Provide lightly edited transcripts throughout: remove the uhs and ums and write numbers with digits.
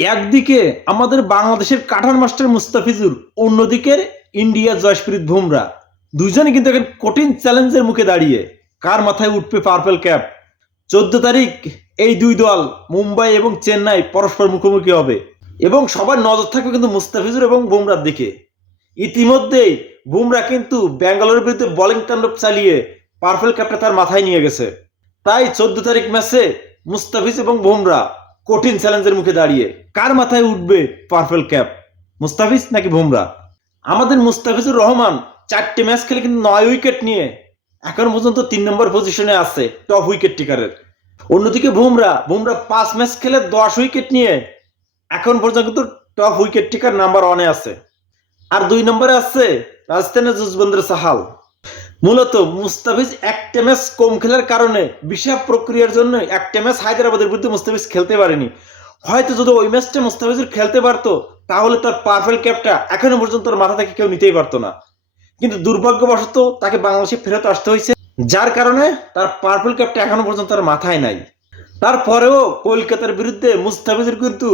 একদিকে আমাদের বাংলাদেশের কাটার মাস্টার মুস্তাফিজুর, অন্যদিকে ইন্ডিয়ার জশপ্রীত বুমরা, দুইজনে কিন্তু এখন কঠিন চ্যালেঞ্জের মুখে দাঁড়িয়ে। কার মাথায় উঠবে পার্পল ক্যাপ? 14 তারিখ এই দুই দল মুম্বাই এবং চেন্নাই পরস্পর মুখোমুখি হবে এবং সবার নজর থাকবে কিন্তু মুস্তাফিজুর এবং বুমরার দিকে। ইতিমধ্যেই বুমরা কিন্তু ব্যাঙ্গালোরের বিরুদ্ধে বোলিং তাণ্ডব চালিয়ে পার্পল ক্যাপটা তার মাথায় নিয়ে গেছে। তাই 14 তারিখ ম্যাচে মুস্তাফিজ এবং বুমরা কঠিন চ্যালেঞ্জের মুখে দাঁড়িয়ে। কার মাথায় উঠবে পার্পল ক্যাপ, মুস্তাফিজ নাকি বুমরা? আমাদের মুস্তাফিজুর রহমান 4টে ম্যাচ খেলে কিন্তু 9 উইকেট নিয়ে এখন পর্যন্ত 3 নম্বর পজিশনে আছে টপ উইকেট টেকারের। অন্যদিকে বুমরা 5 ম্যাচ খেলে 10 উইকেট নিয়ে এখন পর্যন্ত কিন্তু টপ উইকেট টেকার নাম্বার 1-এ আছে। আর 2 নম্বরে আছে রাজস্থানের যুজবেন্দ্র চাহাল। মূলত মুস্তাফিজ একটা ম্যাচ কম খেলার কারণে বিশাপ প্রক্রিয়ার জন্য একটা ম্যাচ হায়দ্রাবাদের বিরুদ্ধে মুস্তাফিজ খেলতে পারেনি। হয়তো যদি ওই ম্যাচটা মুস্তাফিজুর খেলতে পারতো তাহলে তার পার্পল ক্যাপটা এখনো পর্যন্ত তার মাথা থেকে কেউ নিতেই পারতো না। কিন্তু দুর্ভাগ্যবশত তাকে বাংলাদেশে ফেরত আসতে হয়েছে, যার কারণে তার পার্পল ক্যাপটা এখনো পর্যন্ত তার মাথায় নাই। তারপরেও কলকাতার বিরুদ্ধে মুস্তাফিজুর কিন্তু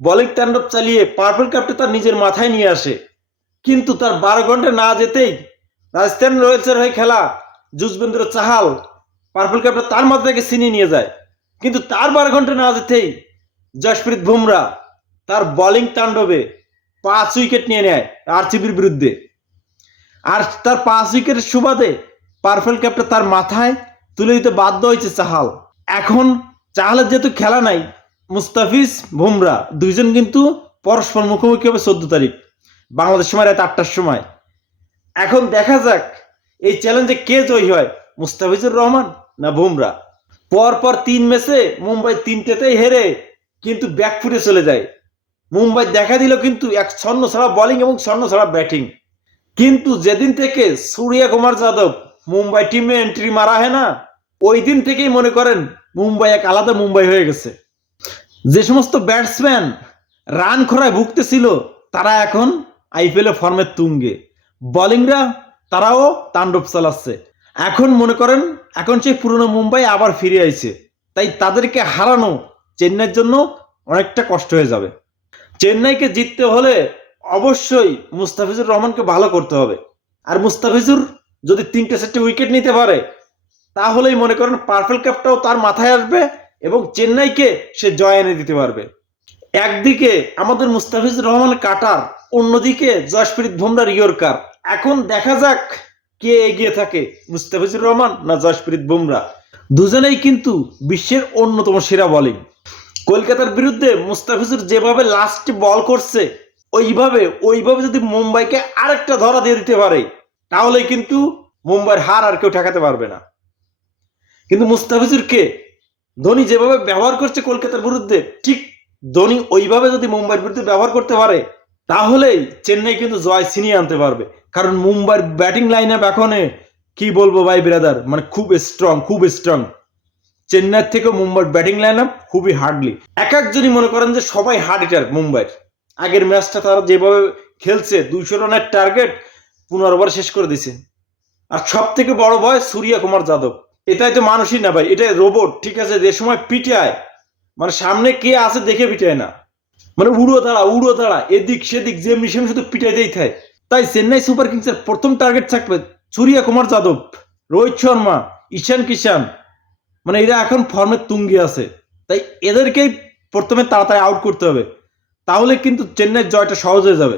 বোলিং তাণ্ডব চালিয়ে পার্পল ক্যাপটা তার নিজের মাথায় নিয়ে আসে। কিন্তু তার 12 ঘন্টা না যেতেই রাজস্থান রয়্যালসের হয়ে খেলা যুজবেন্দ্র চাহাল পার্পল ক্যাপটা তার মাথা থেকে ছিনিয়ে নিয়ে যায়। কিন্তু তার 12 ঘন্টা না যেতেই জশপ্রীত বুমরা তার বোলিং তাণ্ডবে 5 উইকেট নিয়ে নেয় আরসিবির বিরুদ্ধে। আর তার 5 উইকেটের সুবাদে পার্পল ক্যাপটা তার মাথায় তুলে দিতে বাধ্য হয়েছে চাহাল। এখন চাহালের যেহেতু খেলা নাই, মুস্তাফিজ বুমরা দুইজন কিন্তু পরস্পর মুখোমুখি হবে 14 তারিখ বাংলাদেশ সময় রাত 8টার সময়। এখন দেখা যাক এই চ্যালেঞ্জে কে জয়ী হয়, মুস্তাফিজুর রহমান না বুমরা। পরপর 3 ম্যাচে মুম্বাই 3টেতেই হেরে কিন্তু ব্যাকফুটে চলে যায়। মুম্বাই দেখা দিল কিন্তু এক ছন্ন ছাড়া বোলিং এবং ছন্ন ছাড়া ব্যাটিং। কিন্তু যেদিন থেকে সূর্য কুমার যাদব মুম্বাই টিমে এন্ট্রি মারা হয় না, ওই দিন থেকেই মনে করেন মুম্বাই এক আলাদা মুম্বাই হয়ে গেছে। যে সমস্ত ব্যাটসম্যান রান খরায় ভুগতেছিল তারা এখন আইপিএল ফর্মের তুঙ্গে। বোলিংরা তারাও তাণ্ডব চালাচ্ছে। এখন মনে করেন এখন সেই পুরনো মুম্বাই আবার ফিরে আইছে। তাই তাদেরকে হারানো চেন্নাইয়ের জন্য অনেকটা কষ্ট হয়ে যাবে। চেন্নাইকে জিততে হলে অবশ্যই মুস্তাফিজুর রহমানকে ভালো করতে হবে। আর মুস্তাফিজুর যদি 3-4টে উইকেট নিতে পারে তাহলেই মনে করেন পার্পল ক্যাপটাও তার মাথায় আসবে এবং চেন্নাইকে সে জয় এনে দিতে পারবে। একদিকে আমাদের মুস্তাফিজুর রহমান কাটার, অন্যদিকে জশপ্রীত বুমরার ইয়র্কার। এখন দেখা যাক কে এগিয়ে থাকে, মুস্তাফিজুর রহমান না জশপ্রীত বুমরা। দুজনেই কিন্তু বিশ্বের অন্যতম সেরা বোলিং। কলকাতার বিরুদ্ধে মুস্তাফিজুর যেভাবে লাস্টে বল করছে ওইভাবে যদি মুম্বাইকে আরেকটা ধরা দিয়ে দিতে পারে তাহলে কিন্তু মুম্বাইয়ের হার আর কেউ ঠেকাতে পারবে না। কিন্তু মুস্তাফিজুরকে ধোনি যেভাবে ব্যবহার করছে কলকাতার বিরুদ্ধে, ঠিক ধোনি ওইভাবে যদি মুম্বাইয়ের বিরুদ্ধে ব্যবহার করতে পারে তাহলেই চেন্নাই কিন্তু জয় ছিনিয়ে আনতে পারবে। কারণ মুম্বাইয়ের ব্যাটিং লাইন আপ এখন কি বলবো ভাই ব্রাদার, মানে খুব স্ট্রং। চেন্নাইয়ের থেকে মুম্বাইয়ের ব্যাটিং লাইন আপ খুবই হার্ডলি। এক একজনই মনে করেন যে সবাই হার্ড হিটার মুম্বাইয়ের। আগের ম্যাচটা তারা যেভাবে খেলছে 200 রানের টার্গেট 15 ওভার শেষ করে দিছে। আর সব থেকে বড় ভয় সূর্য কুমার যাদব। এটাই তো মানুষই না ভাই, এটাই রোবট। ঠিক আছে, যে সময় পিটায় মানে সামনে কে আছে দেখে পিটায় না, মানে উড়ো দাঁড়া এদিক সেদিক যেমনি সেমনি শুধু পিটাইতেই থাকে। তাই চেন্নাই সুপার কিংসের প্রথম টার্গেট থাকবে সূর্য কুমার যাদব, রোহিত শর্মা, ঈশান কিষান, মানে এরা এখন ফর্মের তুঙ্গে আছে। তাই এদেরকেই প্রথমে তাড়াতাড়ি আউট করতে হবে, তাহলে কিন্তু চেন্নাইয়ের জয়টা সহজ হয়ে যাবে।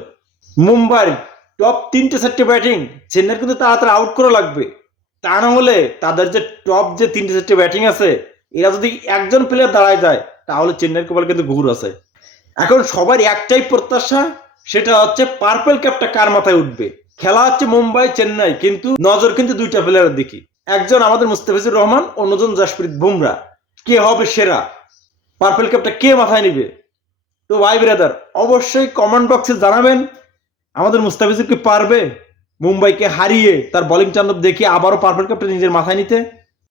মুম্বাইয়ের টপ 3-4টে ব্যাটিং চেন্নাইয়ের কিন্তু তাড়াতাড়ি আউট করা লাগবে। তা না হলে তাদের যে টপ যে 3-4টে ব্যাটিং আছে এরা যদি একজন প্লেয়ার দাঁড়ায় যায় তাহলে চেন্নাইয়ের কপালে কিন্তু ঘুর আছে। এখন সবার একটাই প্রত্যাশা, সেটা হচ্ছে পার্পল ক্যাপটা কার মাথায় উঠবে। খেলা হচ্ছে মুম্বাই চেন্নাই, কিন্তু নজর কিন্তু 2টা প্লেয়ারের দিকে। একজন আমাদের মুস্তাফিজুর রহমান, অন্যজন জশপ্রীত বুমরা। কে হবে সেরা, পার্পল ক্যাপটা কে মাথায় নিবে? তো ভাই ব্রাদার অবশ্যই কমেন্ট বক্সে জানাবেন আমাদের মুস্তাফিজুর কি পারবে মুম্বাইকে হারিয়ে তার বোলিং তাণ্ডব দেখিয়ে আবারও পার্পল ক্যাপটা নিজের মাথায় নিতে।